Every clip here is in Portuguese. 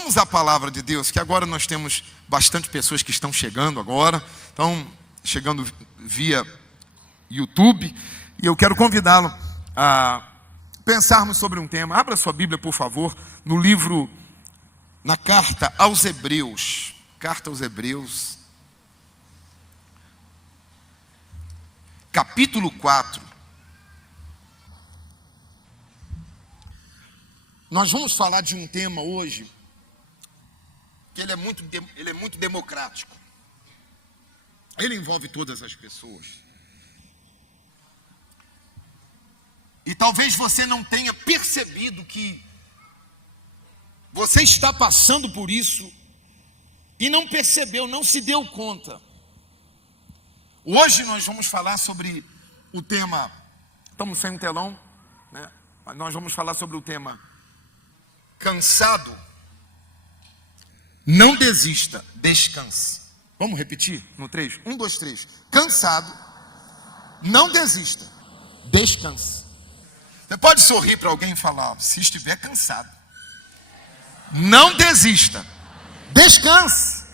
Vamos à palavra de Deus, que agora nós temos bastante pessoas que estão chegando agora, estão chegando via YouTube, e eu quero convidá-lo a pensarmos sobre um tema. Abra sua Bíblia, por favor, no livro, na carta aos Hebreus, capítulo 4. Nós vamos falar de um tema hoje que ele é muito democrático. Ele envolve todas as pessoas. E talvez você não tenha percebido que você está passando por isso e não percebeu, não se deu conta. Hoje nós vamos falar sobre o tema, estamos sem um telão, né? Mas nós vamos falar sobre o tema cansado. Não desista, descanse. Vamos repetir no 3? 1, 2, 3. Cansado, não desista, descanse. Você pode sorrir para alguém e falar, se estiver cansado, não desista, descanse.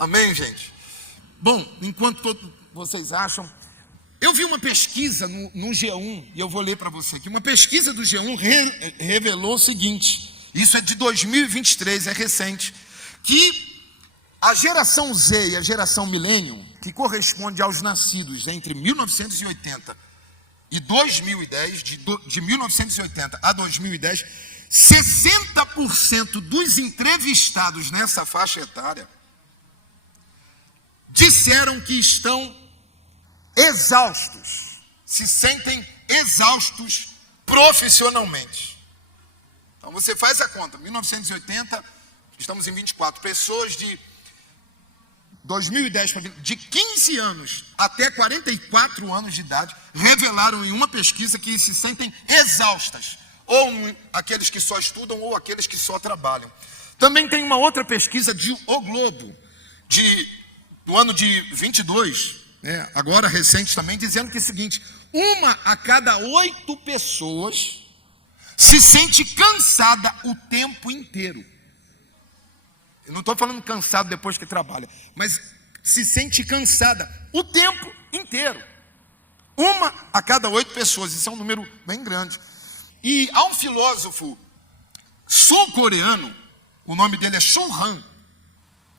Amém, gente? Bom, enquanto todos vocês acham, eu vi uma pesquisa no G1, e eu vou ler para você aqui. Uma pesquisa do G1 revelou o seguinte, isso é de 2023, é recente, que a geração Z e a geração Millennium, que corresponde aos nascidos entre 1980 e 2010, de 1980 a 2010, 60% dos entrevistados nessa faixa etária disseram que estão exaustos, se sentem exaustos profissionalmente. Então você faz a conta, 1980, estamos em 24, pessoas de 2010, de 15 anos até 44 anos de idade, revelaram em uma pesquisa que se sentem exaustas, ou aqueles que só estudam, ou aqueles que só trabalham. Também tem uma outra pesquisa de O Globo, do ano de 22, agora recente também, dizendo que é o seguinte, 1 a cada 8 pessoas se sente cansada o tempo inteiro. Eu não estou falando cansado depois que trabalha, mas se sente cansada o tempo inteiro. 1 a cada 8 pessoas, isso é um número bem grande. E há um filósofo sul-coreano, o nome dele é Chul Han.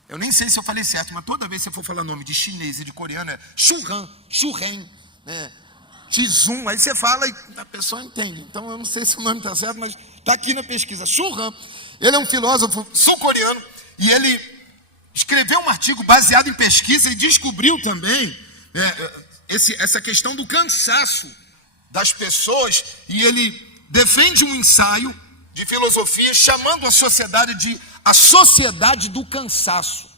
Eu nem sei se eu falei certo, mas toda vez que você for falar nome de chinês e de coreano é Chul Han, Chul Ren, né? Tizum, aí você fala e a pessoa entende. Então eu não sei se o nome está certo, mas está aqui na pesquisa. Chul Han, ele é um filósofo sul-coreano e ele escreveu um artigo baseado em pesquisa e descobriu também essa questão do cansaço das pessoas, e ele defende um ensaio de filosofia chamando a sociedade de a sociedade do cansaço.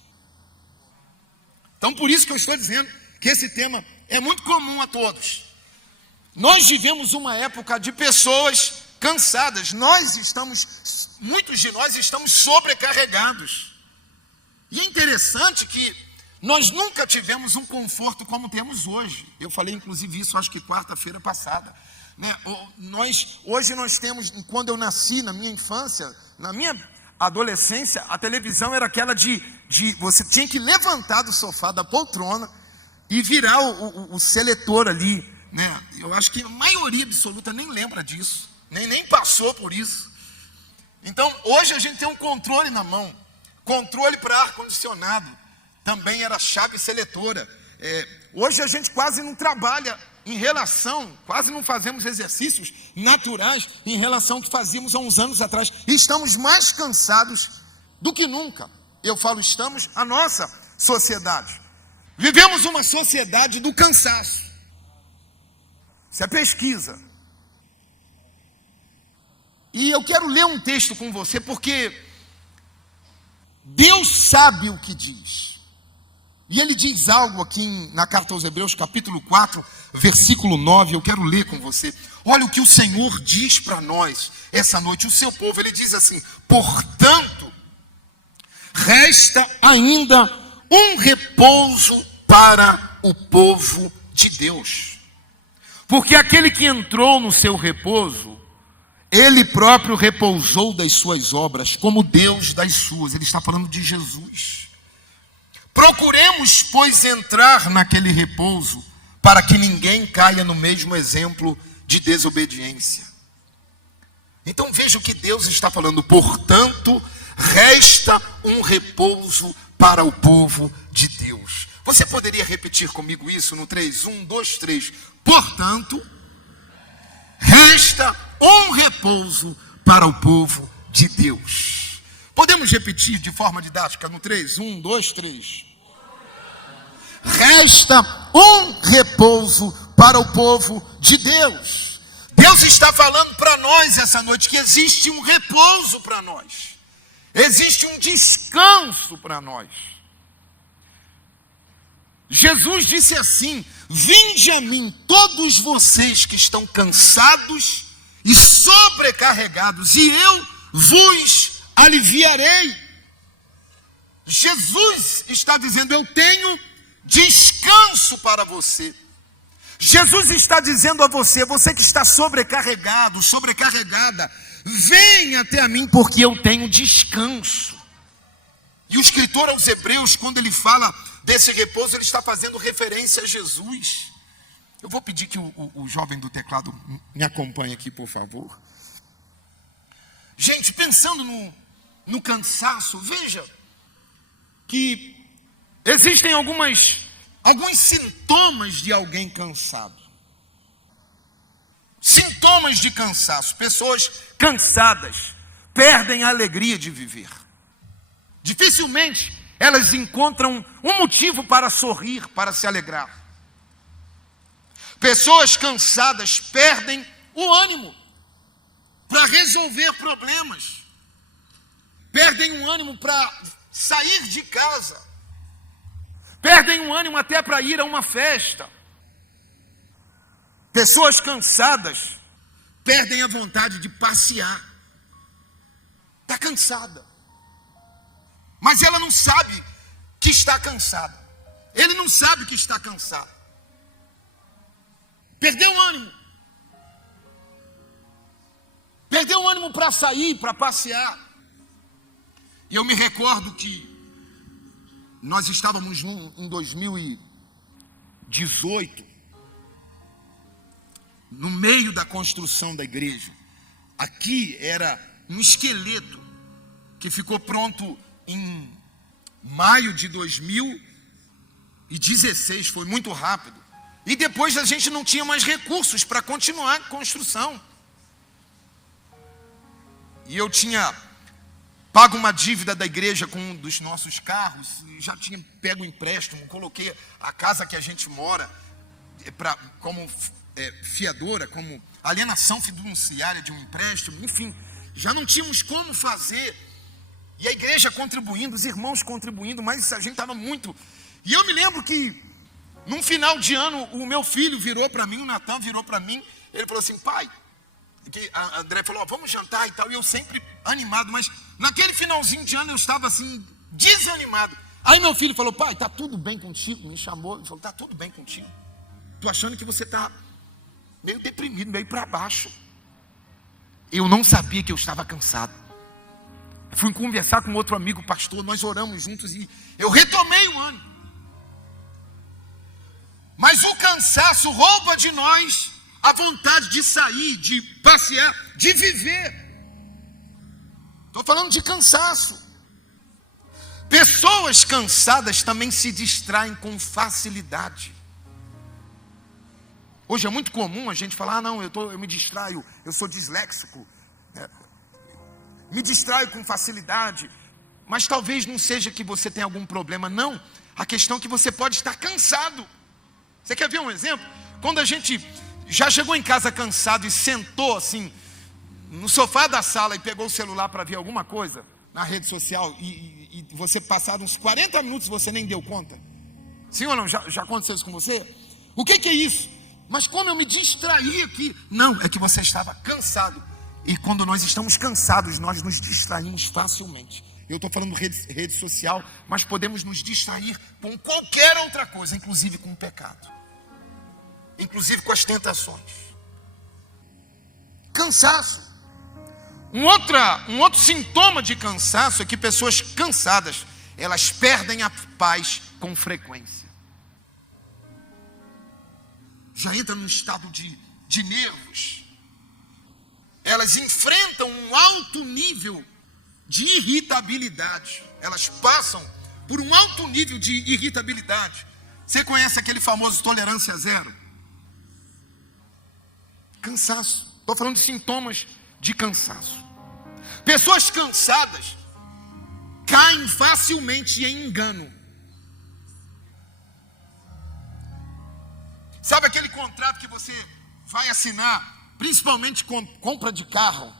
Então por isso que eu estou dizendo que esse tema é muito comum a todos. Nós vivemos uma época de pessoas cansadas, muitos de nós estamos sobrecarregados. E é interessante que nós nunca tivemos um conforto como temos hoje. Eu falei inclusive isso, acho que quarta-feira passada, né? Hoje nós temos, quando eu nasci, na minha infância, na minha adolescência, a televisão era aquela de você tinha que levantar do sofá, da poltrona, e virar o seletor ali, né? Eu acho que a maioria absoluta nem lembra disso, nem passou por isso. Então hoje a gente tem um controle na mão, controle para ar-condicionado, também era chave seletora. Hoje a gente quase não trabalha quase não fazemos exercícios naturais em relação ao que fazíamos há uns anos atrás. E estamos mais cansados do que nunca. Eu falo a nossa sociedade. Vivemos uma sociedade do cansaço. Isso é pesquisa. E eu quero ler um texto com você, porque Deus sabe o que diz. E ele diz algo aqui na carta aos Hebreus, capítulo 4, versículo 9, eu quero ler com você. Olha o que o Senhor diz para nós essa noite, o seu povo. Ele diz assim: portanto, resta ainda um repouso para o povo de Deus. Porque aquele que entrou no seu repouso Ele próprio repousou das suas obras, como Deus das suas. Ele está falando de Jesus. Procuremos, pois, entrar naquele repouso, para que ninguém caia no mesmo exemplo de desobediência. Então veja o que Deus está falando. Portanto, resta um repouso para o povo de Deus. Você poderia repetir comigo isso no 3? 1, 2, 3. Portanto, resta um repouso para o povo de Deus. Podemos repetir de forma didática no 3? 1, 2, 3. Resta um repouso para o povo de Deus. Deus está falando para nós essa noite que existe um repouso para nós. Existe um descanso para nós. Jesus disse assim: vinde a mim todos vocês que estão cansados e sobrecarregados, e eu vos aliviarei. Jesus está dizendo: eu tenho descanso para você. Jesus está dizendo a você, você que está sobrecarregado, sobrecarregada, venha até a mim, porque eu tenho descanso. E o escritor aos Hebreus, quando ele fala desse repouso, ele está fazendo referência a Jesus. Eu vou pedir que o jovem do teclado me acompanhe aqui, por favor. Gente, pensando no cansaço, veja que existem alguns sintomas de alguém cansado. Sintomas de cansaço. Pessoas cansadas perdem a alegria de viver. Dificilmente elas encontram um motivo para sorrir, para se alegrar. Pessoas cansadas perdem o ânimo para resolver problemas. Perdem o ânimo para sair de casa. Perdem o ânimo até para ir a uma festa. Pessoas cansadas perdem a vontade de passear. Está cansada. Mas ela não sabe que está cansada. Ele não sabe que está cansado. Perdeu o ânimo. Perdeu o ânimo para sair, para passear. E eu me recordo que nós estávamos em 2018, no meio da construção da igreja. Aqui era um esqueleto que ficou pronto em maio de 2016, foi muito rápido. E depois a gente não tinha mais recursos para continuar a construção. E eu tinha pago uma dívida da igreja com um dos nossos carros, e já tinha pego um empréstimo, coloquei a casa que a gente mora como fiadora, como alienação fiduciária de um empréstimo, enfim, já não tínhamos como fazer. E a igreja contribuindo, os irmãos contribuindo, mas a gente estava muito... E eu me lembro que, num final de ano, o meu filho virou para mim, o Natan virou para mim, ele falou assim: pai, que a André falou, vamos jantar e tal, e eu sempre animado, mas naquele finalzinho de ano eu estava assim, desanimado. Aí meu filho falou: pai, está tudo bem contigo? Me chamou e falou: está tudo bem contigo? Estou achando que você está meio deprimido, meio para baixo. Eu não sabia que eu estava cansado. Fui conversar com outro amigo pastor, nós oramos juntos e eu retomei o ânimo. Mas o cansaço rouba de nós a vontade de sair, de passear, de viver. Estou falando de cansaço. Pessoas cansadas também se distraem com facilidade. Hoje é muito comum a gente falar: não, eu me distraio, eu sou disléxico, me distraio com facilidade. Mas talvez não seja que você tem algum problema, não. A questão é que você pode estar cansado. Você quer ver um exemplo? Quando a gente já chegou em casa cansado e sentou assim no sofá da sala e pegou o celular para ver alguma coisa na rede social e você passado uns 40 minutos você nem deu conta? Sim ou não? Já aconteceu isso com você? O que é isso? Mas como eu me distraí aqui? Não, é que você estava cansado. E quando nós estamos cansados, nós nos distraímos facilmente. Eu estou falando rede social, mas podemos nos distrair com qualquer outra coisa, inclusive com o pecado, inclusive com as tentações. Cansaço. Um outro sintoma de cansaço é que pessoas cansadas, elas perdem a paz com frequência. Já entra num estado de nervos. Elas enfrentam um alto nível de irritabilidade. Elas passam por um alto nível de irritabilidade. Você conhece aquele famoso tolerância zero? Cansaço. Estou falando de sintomas de cansaço. Pessoas cansadas caem facilmente em engano. Sabe aquele contrato que você vai assinar, principalmente com compra de carro,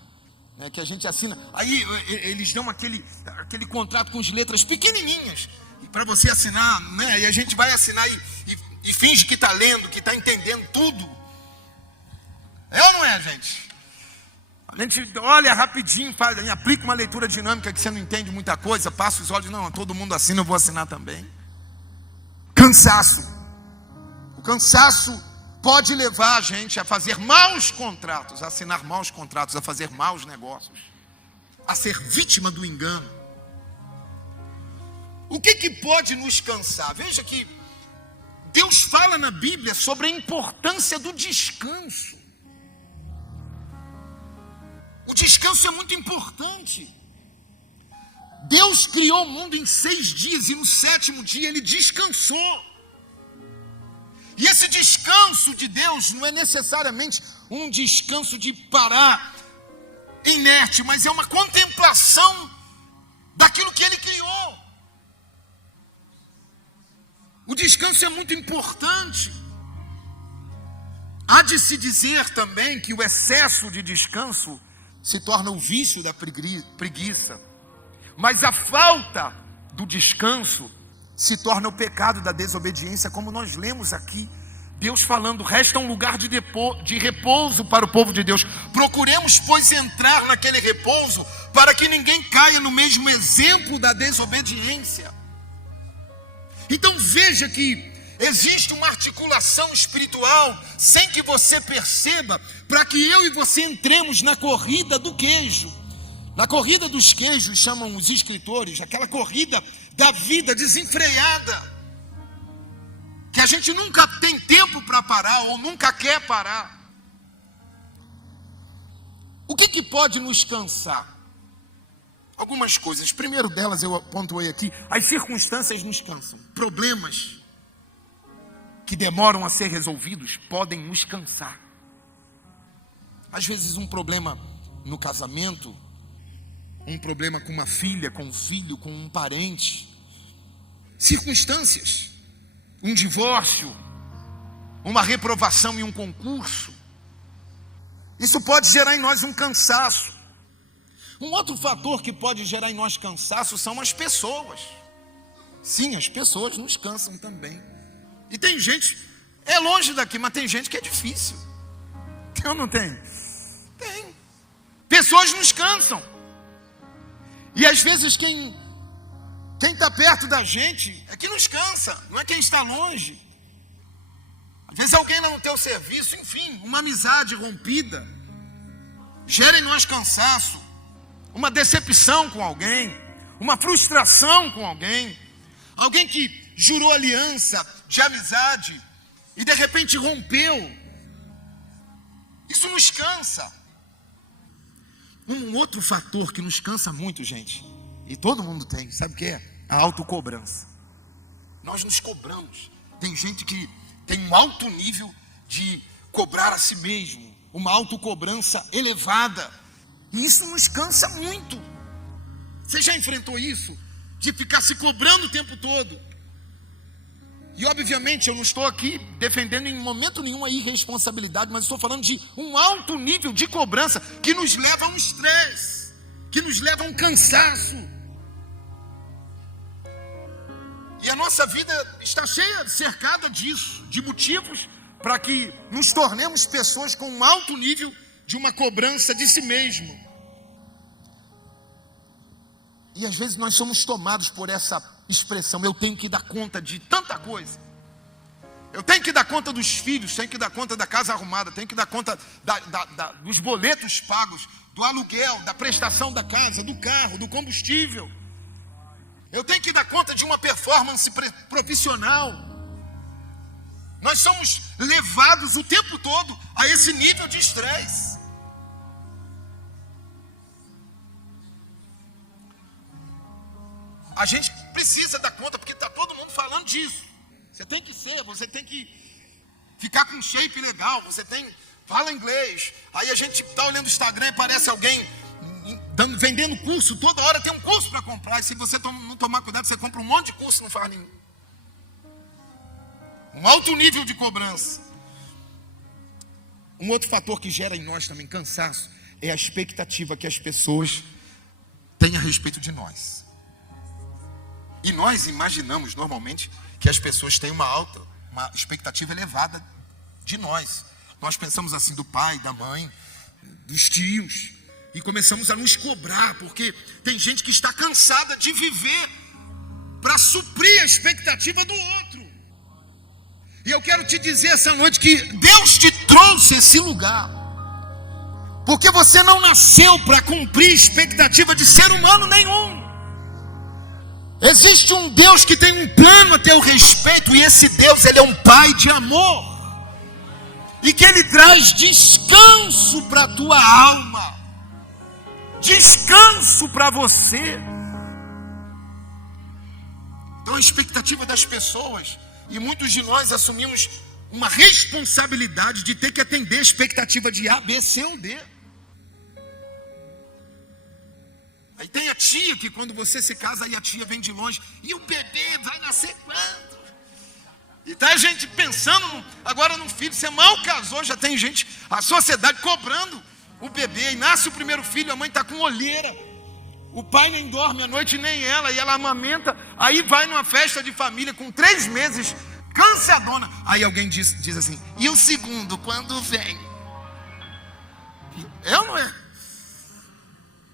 né, que a gente assina, aí eles dão aquele contrato com as letras pequenininhas para você assinar, né, e a gente vai assinar e finge que está lendo, que está entendendo tudo. É ou não é, gente? A gente olha rapidinho, aplica uma leitura dinâmica que você não entende muita coisa, passa os olhos, não, todo mundo assina, eu vou assinar também. Cansaço. O cansaço pode levar a gente a fazer maus contratos, a assinar maus contratos, a fazer maus negócios, a ser vítima do engano. O que pode nos cansar? Veja que Deus fala na Bíblia sobre a importância do descanso. O descanso é muito importante. Deus criou o mundo em 6 dias e no 7º dia Ele descansou. E esse descanso de Deus não é necessariamente um descanso de parar inerte, mas é uma contemplação daquilo que Ele criou. O descanso é muito importante. Há de se dizer também que o excesso de descanso se torna o vício da preguiça, mas a falta do descanso se torna o pecado da desobediência, como nós lemos aqui, Deus falando, resta um lugar de repouso para o povo de Deus. Procuremos, pois, entrar naquele repouso, para que ninguém caia no mesmo exemplo da desobediência. Então veja que existe uma articulação espiritual, sem que você perceba, para que eu e você entremos na corrida do queijo. Na corrida dos queijos, chamam os escritores, aquela corrida da vida desenfreada, que a gente nunca tem tempo para parar, ou nunca quer parar. O que pode nos cansar? Algumas coisas. Primeiro delas, eu pontuei aqui, as circunstâncias nos cansam. Problemas que demoram a ser resolvidos podem nos cansar. Às vezes um problema no casamento, um problema com uma filha, com um filho, com um parente, circunstâncias, um divórcio, uma reprovação em um concurso, isso pode gerar em nós um cansaço. Um outro fator que pode gerar em nós cansaço são as pessoas. Sim, as pessoas nos cansam também. E tem gente, é longe daqui, mas tem gente que é difícil. Tem ou não tem? Tem. Pessoas nos cansam. E às vezes quem está perto da gente é que nos cansa, não é quem está longe. Às vezes alguém no teu serviço, enfim, uma amizade rompida, gera em nós cansaço, uma decepção com alguém, uma frustração com alguém, alguém que jurou aliança de amizade e de repente rompeu. Isso nos cansa. Um outro fator que nos cansa muito, gente, e todo mundo tem, sabe o que é? A autocobrança. Nós nos cobramos. Tem gente que tem um alto nível de cobrar a si mesmo, uma autocobrança elevada, e isso nos cansa muito. Você já enfrentou isso? De ficar se cobrando o tempo todo? E obviamente eu não estou aqui defendendo em momento nenhum a irresponsabilidade, mas estou falando de um alto nível de cobrança que nos leva a um estresse, que nos leva a um cansaço. E a nossa vida está cheia, cercada disso, de motivos para que nos tornemos pessoas com um alto nível de uma cobrança de si mesmo. E às vezes nós somos tomados por essa expressão, eu tenho que dar conta de tanta coisa. Eu tenho que dar conta dos filhos, tenho que dar conta da casa arrumada, tenho que dar conta dos boletos pagos, do aluguel, da prestação da casa, do carro, do combustível. Eu tenho que dar conta de uma performance profissional. Nós somos levados o tempo todo a esse nível de estresse. A gente precisa dar conta, porque está todo mundo falando disso. Você tem que ficar com um shape legal, fala inglês. Aí a gente está olhando o Instagram e parece alguém vendendo curso, toda hora tem um curso para comprar. E se você não tomar cuidado, você compra um monte de curso e não faz nenhum. Um alto nível de cobrança. Um outro fator que gera em nós também cansaço é a expectativa que as pessoas têm a respeito de nós. E nós imaginamos normalmente que as pessoas têm uma expectativa elevada de nós. Nós pensamos assim do pai, da mãe, dos tios. E começamos a nos cobrar, porque tem gente que está cansada de viver para suprir a expectativa do outro. E eu quero te dizer essa noite que Deus te trouxe esse lugar, porque você não nasceu para cumprir expectativa de ser humano nenhum. Existe um Deus que tem um plano a teu respeito, e esse Deus, ele é um pai de amor, e que ele traz descanso para a tua alma, descanso para você. Então a expectativa das pessoas, e muitos de nós assumimos uma responsabilidade de ter que atender a expectativa de A, B, C ou D. Aí tem a tia que quando você se casa, aí a tia vem de longe. E o bebê vai nascer quando? E tá a gente pensando agora no filho. Você mal casou, já tem gente, a sociedade cobrando o bebê. E nasce o primeiro filho, a mãe está com olheira. O pai nem dorme à noite, nem ela. E ela amamenta. Aí vai numa festa de família com 3 meses, cansadona. Aí alguém diz assim, e o segundo, quando vem? É ou não é?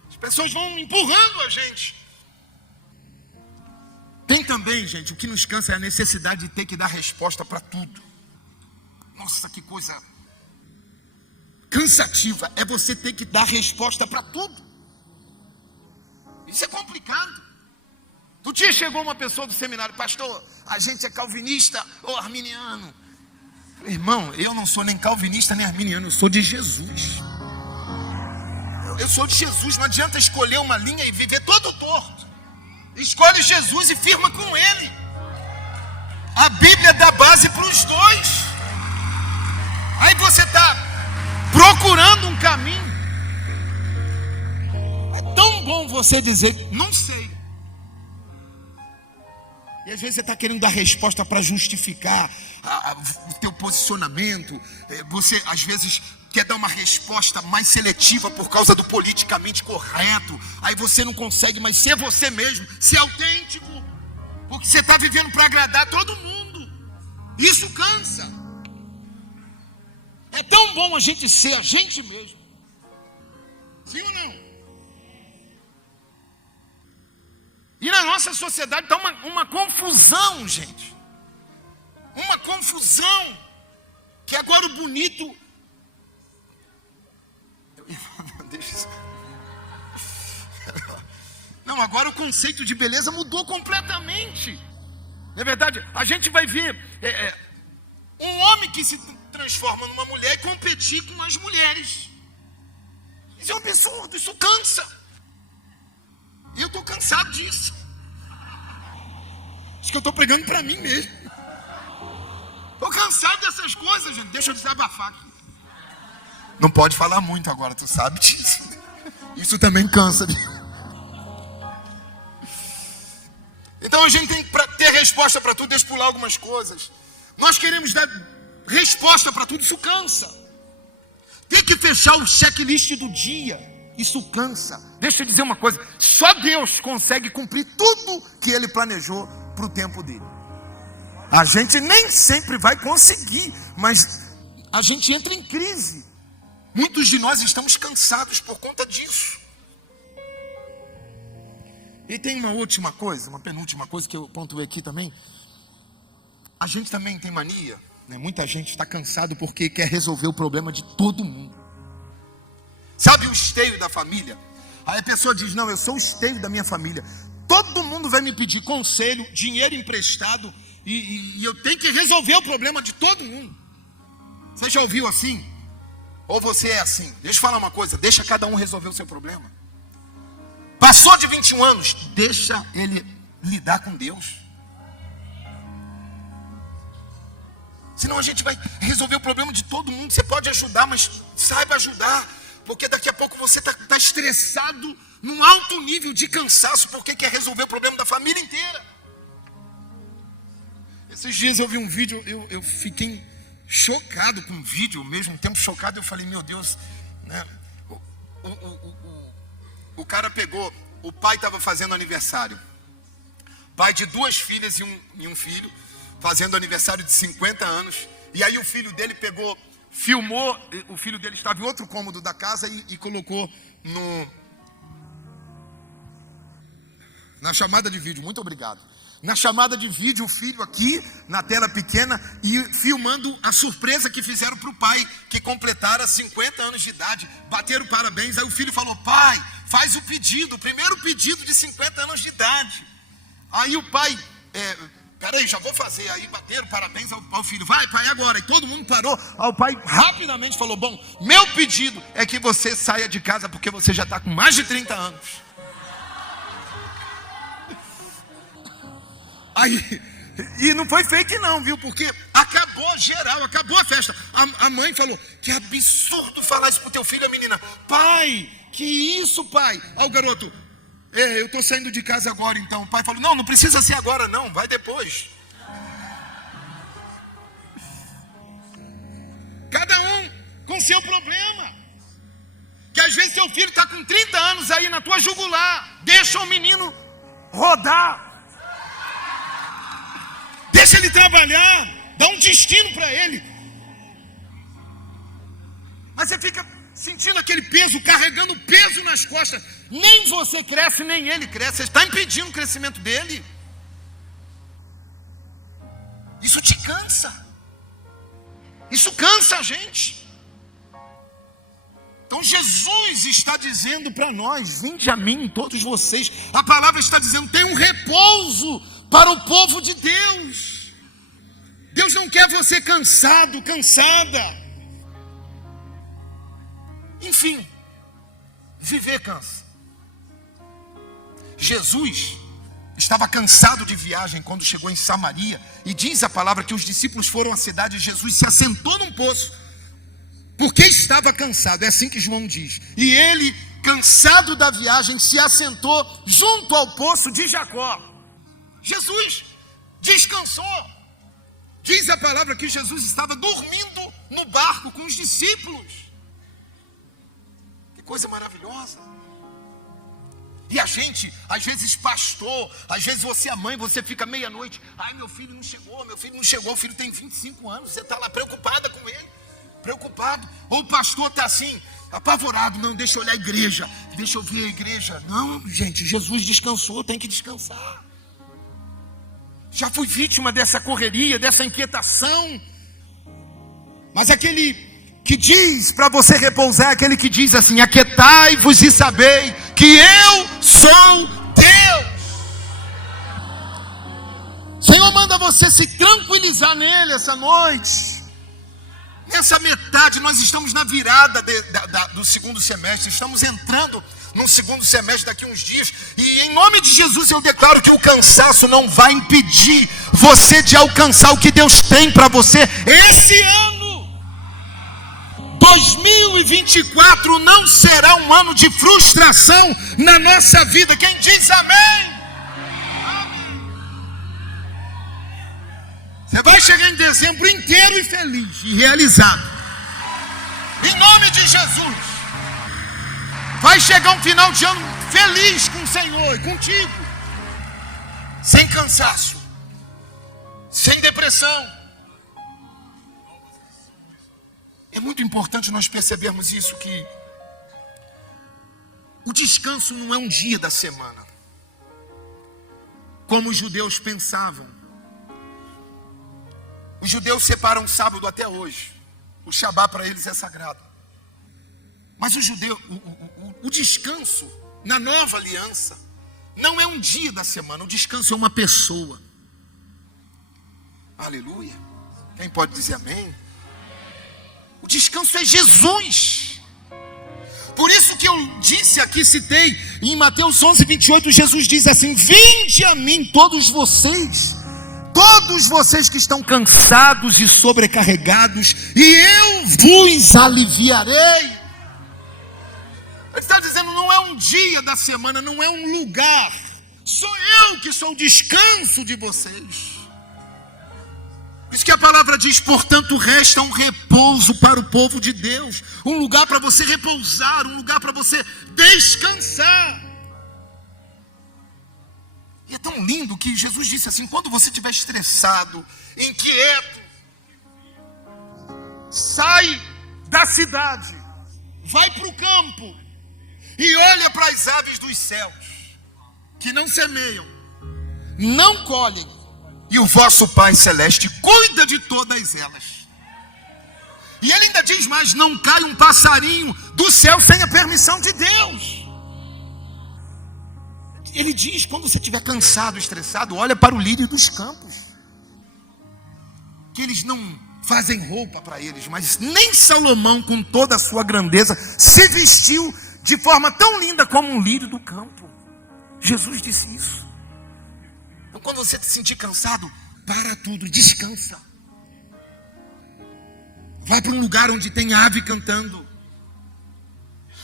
As pessoas vão empurrando a gente. Tem também, gente, o que nos cansa é a necessidade de ter que dar resposta para tudo. Nossa, que coisa cansativa é você ter que dar resposta para tudo. Isso é complicado. Do dia chegou uma pessoa do seminário, pastor, a gente é calvinista ou arminiano? Irmão, eu não sou nem calvinista nem arminiano, eu sou de Jesus. Eu sou de Jesus, não adianta escolher uma linha e viver todo torto. Escolhe Jesus e firma com Ele. A Bíblia dá base para os dois. Aí você está procurando um caminho. É tão bom você dizer, não sei. E às vezes você está querendo dar resposta para justificar o teu posicionamento. Você às vezes quer dar uma resposta mais seletiva por causa do politicamente correto. Aí você não consegue mais ser você mesmo, ser autêntico, porque você está vivendo para agradar todo mundo. Isso cansa. É tão bom a gente ser a gente mesmo. Sim ou não? E na nossa sociedade está uma confusão, gente. Uma confusão. Que agora o bonito... Não, agora o conceito de beleza mudou completamente. Na verdade, a gente vai ver um homem que se transforma numa mulher e competir com as mulheres. Isso é um absurdo, isso cansa. E eu estou cansado disso. Acho que eu estou pregando para mim mesmo. Estou cansado dessas coisas, gente. Deixa eu desabafar aqui. Não pode falar muito agora, tu sabe disso. Isso também cansa. Então a gente tem que ter resposta para tudo, deixa eu pular algumas coisas. Nós queremos dar resposta para tudo, isso cansa. Tem que fechar o checklist do dia, isso cansa. Deixa eu dizer uma coisa, só Deus consegue cumprir tudo que Ele planejou para o tempo dele. A gente nem sempre vai conseguir, mas a gente entra em crise. Muitos de nós estamos cansados por conta disso. E tem uma última coisa, uma penúltima coisa que eu pontuei aqui também. A gente também tem mania, né? Muita gente está cansado porque quer resolver o problema de todo mundo. Sabe o esteio da família? Aí a pessoa diz, não, eu sou o esteio da minha família. Todo mundo vai me pedir conselho, dinheiro emprestado, e eu tenho que resolver o problema de todo mundo. Você já ouviu assim? Ou você é assim? Deixa eu falar uma coisa, deixa cada um resolver o seu problema. Passou de 21 anos, deixa ele lidar com Deus. Senão a gente vai resolver o problema de todo mundo. Você pode ajudar, mas saiba ajudar. Porque daqui a pouco você está estressado num alto nível de cansaço, porque quer resolver o problema da família inteira. Esses dias eu vi um vídeo, eu fiquei chocado com o vídeo, ao mesmo tempo chocado, eu falei, meu Deus, né? O cara pegou, o pai estava fazendo aniversário, pai de 2 filhas e um filho, fazendo aniversário de 50 anos, e aí o filho dele pegou, filmou, o filho dele estava em outro cômodo da casa e colocou na chamada de vídeo, muito obrigado. Na chamada de vídeo, o filho aqui, na tela pequena, e filmando a surpresa que fizeram para o pai, que completara 50 anos de idade, bateram parabéns. Aí o filho falou, pai, faz o pedido, o primeiro pedido de 50 anos de idade. Aí o pai, peraí, já vou fazer. Aí bateram parabéns ao filho, vai pai, agora. E todo mundo parou. Aí o pai rapidamente falou, bom, meu pedido é que você saia de casa, porque você já está com mais de 30 anos. Aí, e não foi fake não, viu? Porque acabou geral, acabou a festa. A mãe falou, que absurdo falar isso pro teu filho. A menina, pai, que isso pai? Aí o garoto, eu tô saindo de casa agora então. O pai falou, não precisa ser agora não, vai depois. Cada um com seu problema. Que às vezes teu filho está com 30 anos aí na tua jugular. Deixa o menino rodar. Deixa ele trabalhar, dá um destino para ele. Mas você fica sentindo aquele peso, carregando peso nas costas. Nem você cresce, nem ele cresce. Você está impedindo o crescimento dele. Isso te cansa. Isso cansa a gente. Então Jesus está dizendo para nós, vinde a mim todos vocês. A palavra está dizendo, tem um repouso para o povo de Deus. Deus não quer você cansado, cansada. Enfim, viver cansa. Jesus estava cansado de viagem quando chegou em Samaria. E diz a palavra que os discípulos foram à cidade e Jesus se assentou num poço. Porque estava cansado, é assim que João diz. E ele, cansado da viagem, se assentou junto ao poço de Jacó. Jesus descansou. Diz a palavra que Jesus estava dormindo no barco com os discípulos. Que coisa maravilhosa. E a gente, às vezes pastor, às vezes você é mãe, você fica meia-noite, ai meu filho não chegou, o filho tem 25 anos, você está lá preocupada com ele, preocupado. Ou o pastor está assim, apavorado, não, deixa eu olhar a igreja, deixa eu ver a igreja. Não, gente, Jesus descansou, tem que descansar. Já fui vítima dessa correria, dessa inquietação. Mas aquele que diz para você repousar, aquele que diz assim, aquietai-vos e sabei que eu sou Deus. O Senhor manda você se tranquilizar nele essa noite. Nessa metade, nós estamos na virada do segundo semestre, estamos entrando no segundo semestre daqui a uns dias, e em nome de Jesus eu declaro que o cansaço não vai impedir você de alcançar o que Deus tem para você esse ano. 2024 não será um ano de frustração na nossa vida. Quem diz amém? Você vai chegar em dezembro inteiro e feliz e realizado. Em nome de Jesus. Vai chegar um final de ano feliz com o Senhor e contigo. Sem cansaço. Sem depressão. É muito importante nós percebermos isso, que o descanso não é um dia da semana, como os judeus pensavam. Os judeus separam o sábado até hoje. O Shabá para eles é sagrado. Mas o descanso na nova aliança não é um dia da semana. O descanso é uma pessoa. Aleluia. Quem pode dizer amém? O descanso é Jesus. Por isso que eu disse aqui, citei em Mateus 11:28, Jesus diz assim: vinde a mim todos vocês que estão cansados e sobrecarregados, e eu vos aliviarei. Ele está dizendo, não é um dia da semana, não é um lugar, sou eu que sou o descanso de vocês. Por isso que a palavra diz, portanto, resta um repouso para o povo de Deus, um lugar para você repousar, um lugar para você descansar. E é tão lindo que Jesus disse assim, quando você estiver estressado, inquieto, sai da cidade, vai para o campo e olha para as aves dos céus, que não semeiam, não colhem, e o vosso Pai Celeste cuida de todas elas. E ele ainda diz mais, não cai um passarinho do céu sem a permissão de Deus. Ele diz, quando você estiver cansado, estressado, olha para o lírio dos campos. Que eles não fazem roupa para eles, mas nem Salomão, com toda a sua grandeza, se vestiu de forma tão linda como um lírio do campo. Jesus disse isso. Então, quando você se sentir cansado, para tudo, descansa. Vá para um lugar onde tem ave cantando.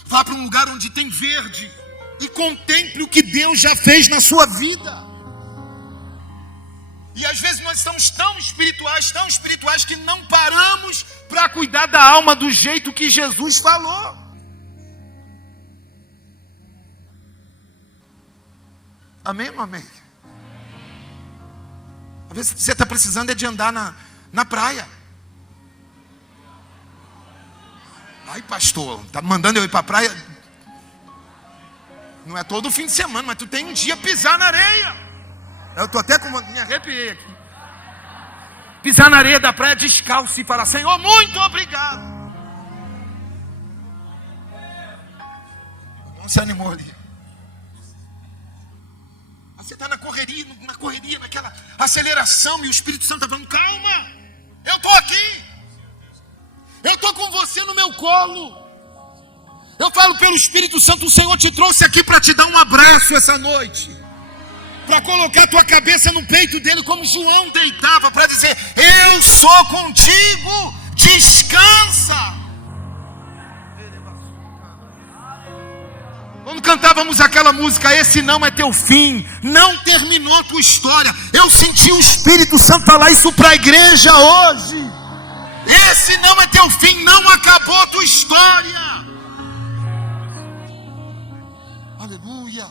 Vá para um lugar onde tem verde. E contemple o que Deus já fez na sua vida. E às vezes nós estamos tão espirituais que não paramos para cuidar da alma do jeito que Jesus falou. Amém ou amém? Às vezes você está precisando de andar na praia. Ai, pastor, está mandando eu ir para a praia? Não é todo fim de semana, mas tu tem um dia pisar na areia. Eu estou até me arrepiei aqui. Pisar na areia da praia descalço e falar, Senhor, muito obrigado. Não se animou ali. Você está na correria, naquela aceleração, e o Espírito Santo está falando, calma, eu estou aqui. Eu estou com você no meu colo. Eu falo pelo Espírito Santo, o Senhor te trouxe aqui para te dar um abraço essa noite, para colocar tua cabeça no peito dele, como João deitava, para dizer, eu sou contigo, descansa. Quando cantávamos aquela música, esse não é teu fim, não terminou a tua história, eu senti o Espírito Santo falar isso para a igreja hoje. Esse não é teu fim, não acabou a tua história. Aleluia.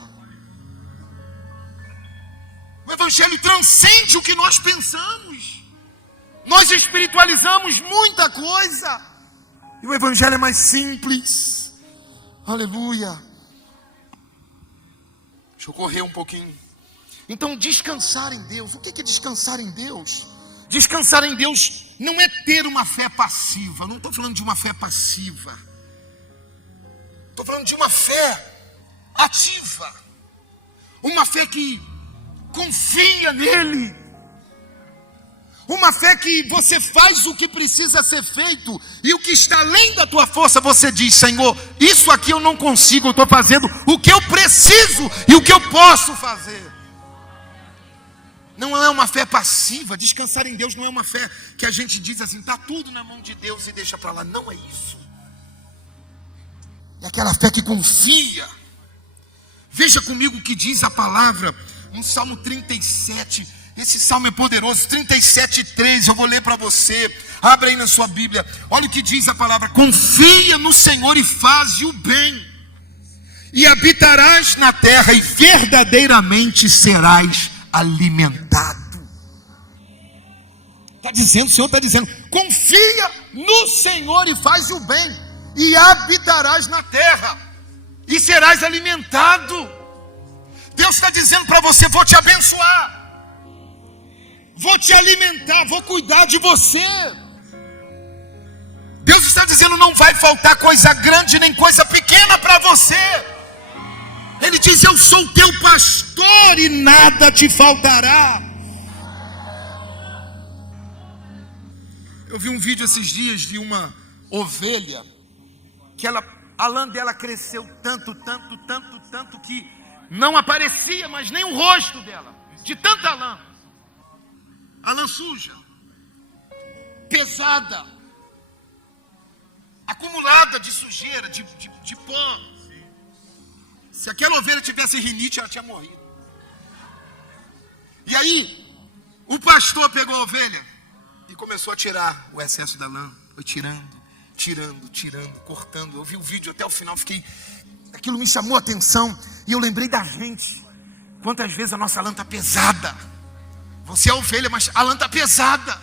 O Evangelho transcende o que nós pensamos. Nós espiritualizamos muita coisa, e o Evangelho é mais simples. Aleluia. Deixa eu correr um pouquinho. Então, descansar em Deus. O que é descansar em Deus? Descansar em Deus não é ter uma fé passiva. Não estou falando de uma fé passiva. Estou falando de uma fé ativa, uma fé que confia nele, uma fé que você faz o que precisa ser feito, e o que está além da tua força, você diz, Senhor, isso aqui eu não consigo, eu estou fazendo o que eu preciso e o que eu posso fazer. Não é uma fé passiva. Descansar em Deus não é uma fé que a gente diz assim, está tudo na mão de Deus e deixa para lá. Não é isso. É aquela fé que confia. Veja comigo o que diz a palavra no Salmo 37. Esse salmo é poderoso, 37:3. Eu vou ler para você. Abre aí na sua Bíblia. Olha o que diz a palavra. Confia no Senhor e faze o bem, e habitarás na terra, e verdadeiramente serás alimentado. Está dizendo, o Senhor está dizendo, confia no Senhor e faz o bem, e habitarás na terra, e serás alimentado. Deus está dizendo para você, vou te abençoar, vou te alimentar, vou cuidar de você. Deus está dizendo, não vai faltar coisa grande nem coisa pequena para você. Ele diz, eu sou teu pastor e nada te faltará. Eu vi um vídeo esses dias de uma ovelha, que a lã dela cresceu tanto que não aparecia mais nem o rosto dela, de tanta lã. A lã suja, pesada, acumulada de sujeira, de pó. Se aquela ovelha tivesse rinite, ela tinha morrido. E aí, o pastor pegou a ovelha e começou a tirar o excesso da lã. Foi tirando, cortando. Eu vi o vídeo até o final, aquilo me chamou a atenção. E eu lembrei da gente. Quantas vezes a nossa lã está pesada. Você é ovelha, mas a lã está pesada.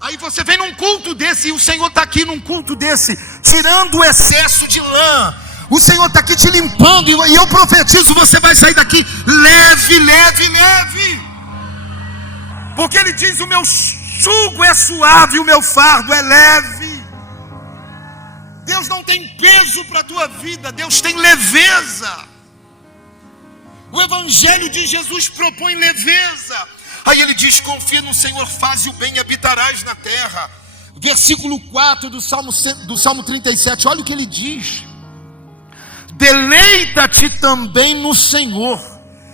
Aí você vem num culto desse, e o Senhor está aqui num culto desse, tirando o excesso de lã. O Senhor está aqui te limpando, e eu profetizo, você vai sair daqui leve. Porque Ele diz, o meu jugo é suave, o meu fardo é leve. Deus não tem peso para a tua vida, Deus tem leveza. O Evangelho de Jesus propõe leveza. Aí Ele diz, confia no Senhor, faze o bem e habitarás na terra. Versículo 4 do Salmo 37, olha o que Ele diz. Deleita-te também no Senhor,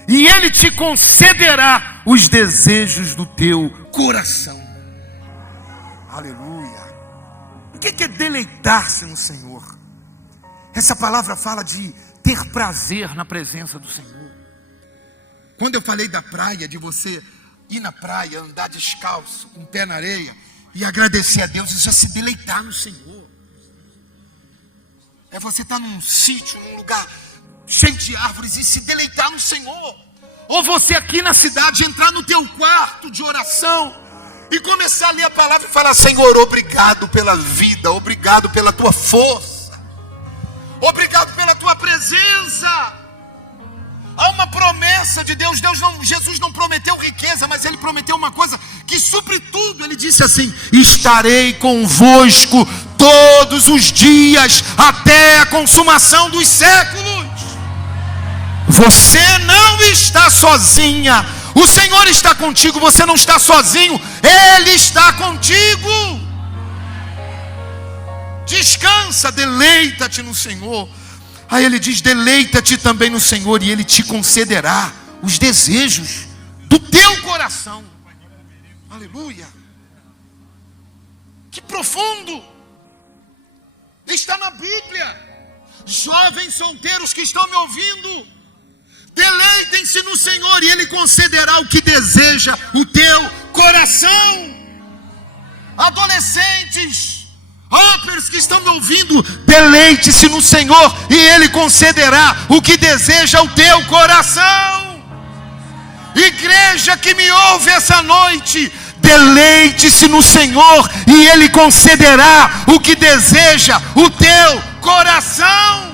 e Ele te concederá os desejos do teu coração. Aleluia. O que é deleitar-se no Senhor? Essa palavra fala de ter prazer na presença do Senhor. Quando eu falei da praia, de você ir na praia, andar descalço, com o pé na areia, e agradecer a Deus, isso é se deleitar no Senhor. É você estar num sítio, num lugar cheio de árvores e se deleitar no Senhor. Ou você aqui na cidade entrar no teu quarto de oração e começar a ler a palavra e falar, Senhor, obrigado pela vida, obrigado pela tua força, obrigado pela tua presença. Há uma promessa de Deus. Jesus não prometeu riqueza, mas Ele prometeu uma coisa que supre tudo. Ele disse assim, estarei convosco todos os dias, até a consumação dos séculos. Você não está sozinha, o Senhor está contigo, você não está sozinho, Ele está contigo. Descansa, deleita-te no Senhor. Aí Ele diz, deleita-te também no Senhor, e Ele te concederá os desejos do teu coração. Aleluia. Que profundo. Está na Bíblia. Jovens solteiros que estão me ouvindo, deleitem-se no Senhor, e Ele concederá o que deseja o teu coração. Adolescentes, homens que estão me ouvindo, deleite-se no Senhor, e Ele concederá o que deseja o teu coração. Igreja que me ouve essa noite, deleite-se no Senhor, e Ele concederá o que deseja o teu coração.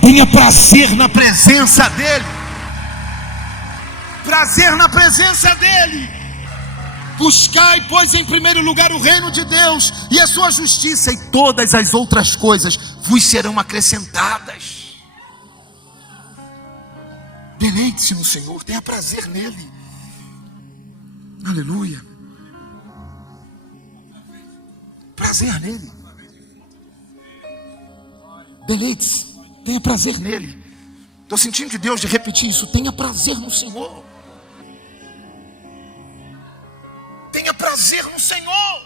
Tenha prazer na presença dEle. Prazer na presença dEle. Buscai, pois, em primeiro lugar o reino de Deus e a sua justiça, e todas as outras coisas vos serão acrescentadas. Deleite-se no Senhor, tenha prazer nele. Aleluia. Prazer nele. Deleite-se, tenha prazer nele. Estou sentindo de Deus de repetir isso. Tenha prazer no Senhor. Tenha prazer no Senhor.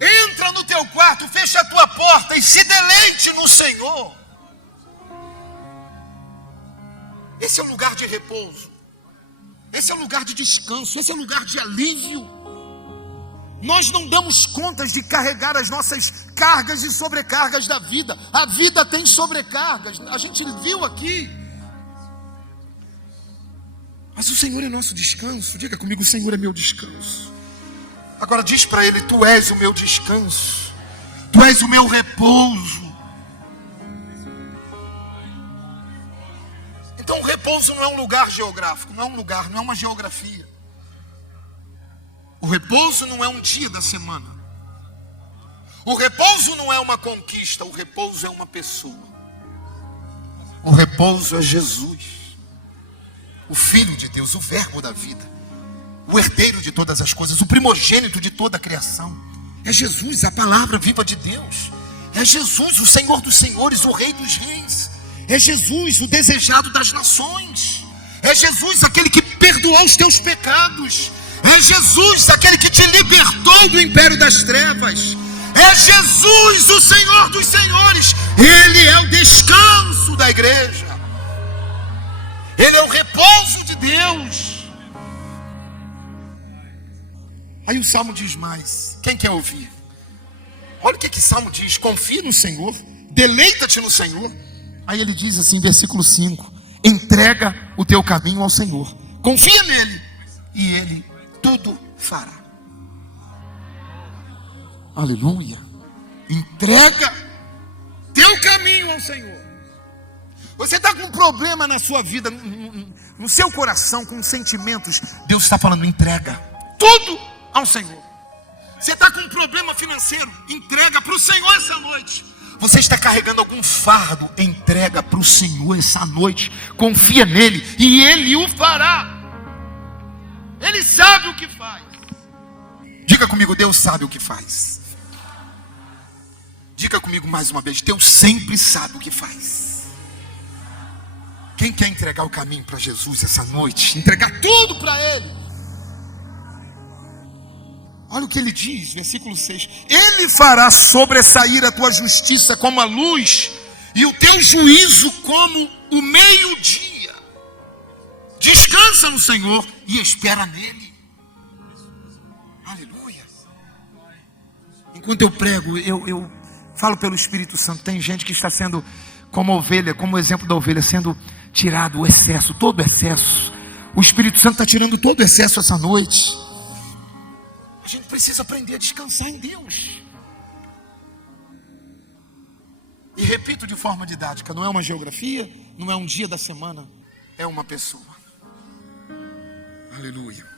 Entra no teu quarto, fecha a tua porta e se deleite no Senhor. Esse é o lugar de repouso. Esse é o lugar de descanso. Esse é o lugar de alívio. Nós não damos contas de carregar as nossas cargas e sobrecargas da vida. A vida tem sobrecargas. A gente viu aqui. Mas o Senhor é nosso descanso. Diga comigo, o Senhor é meu descanso. Agora diz para Ele, Tu és o meu descanso. Tu és o meu repouso. repouso não é um lugar geográfico, não é um lugar, não é uma geografia. O repouso não é um dia da semana. O repouso não é uma conquista, o repouso é uma pessoa. O repouso é Jesus, o Filho de Deus, o Verbo da vida, o herdeiro de todas as coisas, o primogênito de toda a criação. É Jesus, a palavra viva de Deus. É Jesus, o Senhor dos senhores, o Rei dos reis. É Jesus, o desejado das nações. É Jesus, aquele que perdoou os teus pecados. É Jesus, aquele que te libertou do império das trevas. É Jesus, o Senhor dos senhores. Ele é o descanso da igreja. Ele é o repouso de Deus. Aí o Salmo diz mais. Quem quer ouvir? Olha o que Salmo diz. Confia no Senhor, deleita-te no Senhor. Aí ele diz assim, versículo 5: entrega o teu caminho ao Senhor, confia nele, e ele tudo fará. Aleluia. Entrega teu caminho ao Senhor. Você está com um problema na sua vida, no seu coração, com sentimentos. Deus está falando, entrega tudo ao Senhor. Você está com um problema financeiro, entrega para o Senhor essa noite. Você está carregando algum fardo, entrega para o Senhor essa noite. Confia nele e ele o fará. Ele sabe o que faz. Diga comigo, Deus sabe o que faz. Diga comigo mais uma vez, Deus sempre sabe o que faz. Quem quer entregar o caminho para Jesus essa noite? Entregar tudo para Ele. Olha o que ele diz, versículo 6. Ele fará sobressair a tua justiça como a luz, e o teu juízo como o meio-dia. Descansa no Senhor e espera nele. Aleluia. Enquanto eu prego, eu falo pelo Espírito Santo. Tem gente que está sendo como a ovelha, como o exemplo da ovelha, sendo tirado o excesso, todo o excesso. O Espírito Santo está tirando todo o excesso essa noite. A gente precisa aprender a descansar em Deus. E repito de forma didática, não é uma geografia, não é um dia da semana, é uma pessoa. Aleluia.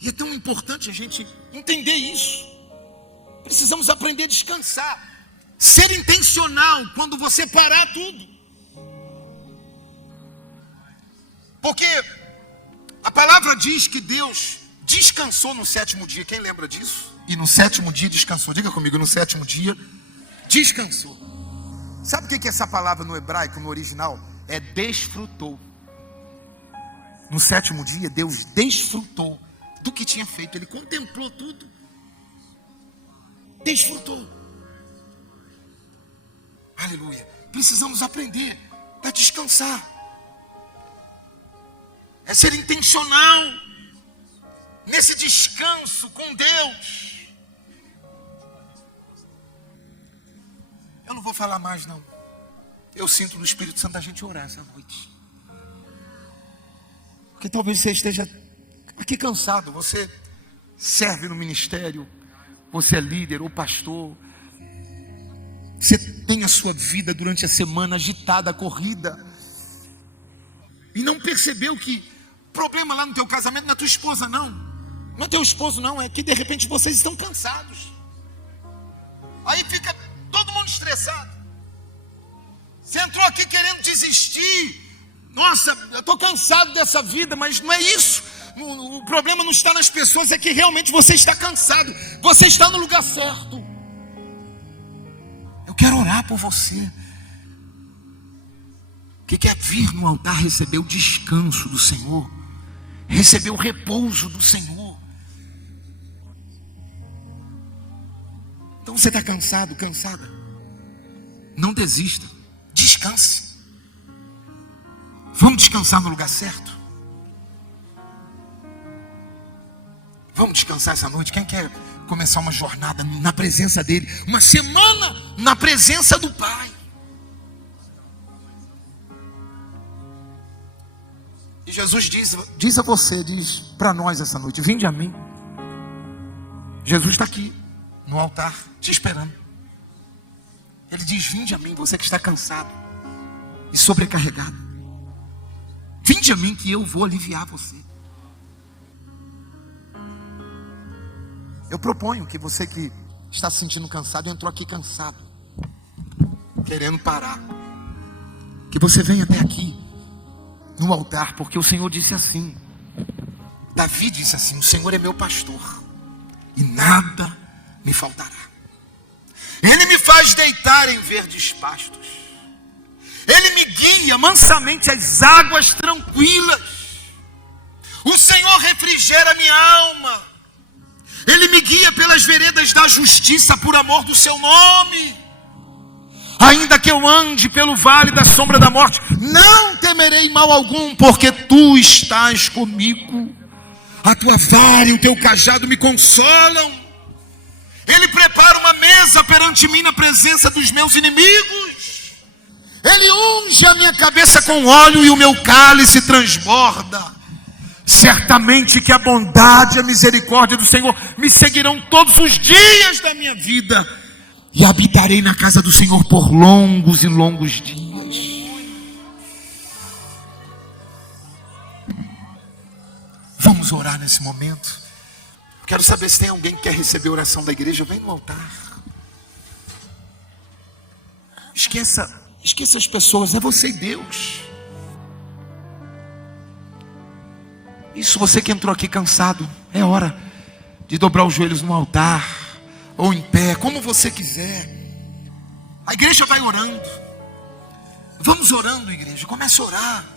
E é tão importante a gente entender isso. Precisamos aprender a descansar. Ser intencional quando você parar tudo. Porque a palavra diz que Deus descansou no sétimo dia. Quem lembra disso? E no sétimo dia descansou. Diga comigo, no sétimo dia descansou. Sabe o que é essa palavra no hebraico, no original? É desfrutou. No sétimo dia, Deus desfrutou do que tinha feito. Ele contemplou tudo. Desfrutou. Aleluia. Precisamos aprender a descansar. É ser intencional nesse descanso com Deus. Eu não vou falar mais não. Eu sinto no Espírito Santo a gente orar essa noite. Porque talvez você esteja aqui cansado. Você serve no ministério, você é líder ou pastor. Você tem a sua vida durante a semana agitada, corrida, e não percebeu que o problema lá no teu casamento não é tua esposa não. Não é teu esposo não, é que de repente vocês estão cansados. Aí fica todo mundo estressado. Você entrou aqui querendo desistir. Nossa, eu estou cansado dessa vida, mas não é isso. O problema não está nas pessoas, é que realmente você está cansado. Você está no lugar certo. Eu quero orar por você. Que quer vir no altar receber o descanso do Senhor, receber o repouso do Senhor. Então você está cansado, cansada? Não desista, descanse. Vamos descansar no lugar certo. Vamos descansar essa noite. Quem quer começar uma jornada na presença dele, uma semana na presença do Pai? E Jesus diz a você, diz para nós essa noite: vinde a mim. Jesus está aqui no altar te esperando. Ele diz: vinde a mim, você que está cansado. e sobrecarregado. Vinde a mim que eu vou aliviar você. Eu proponho que você que está se sentindo cansado, entrou aqui cansado, querendo parar, que você venha até aqui, no altar, porque o Senhor disse assim, Davi disse assim, o Senhor é meu pastor, e nada me faltará. Ele me faz deitar em verdes pastos, Ele me guia mansamente às águas tranquilas, o Senhor refrigera minha alma, Ele me guia pelas veredas da justiça por amor do seu nome. Ainda que eu ande pelo vale da sombra da morte, não temerei mal algum, porque tu estás comigo. A tua vara e o teu cajado me consolam. Ele prepara uma mesa perante mim na presença dos meus inimigos. Ele unge a minha cabeça com óleo e o meu cálice transborda. Certamente que a bondade e a misericórdia do Senhor me seguirão todos os dias da minha vida, e habitarei na casa do Senhor por longos e longos dias. Vamos orar nesse momento. Quero saber se tem alguém que quer receber a oração da igreja. Vem no altar. Esqueça as pessoas, é você e Deus. Isso, você que entrou aqui cansado, é hora de dobrar os joelhos no altar, ou em pé, como você quiser. A igreja vai orando. Vamos orando, igreja, comece a orar.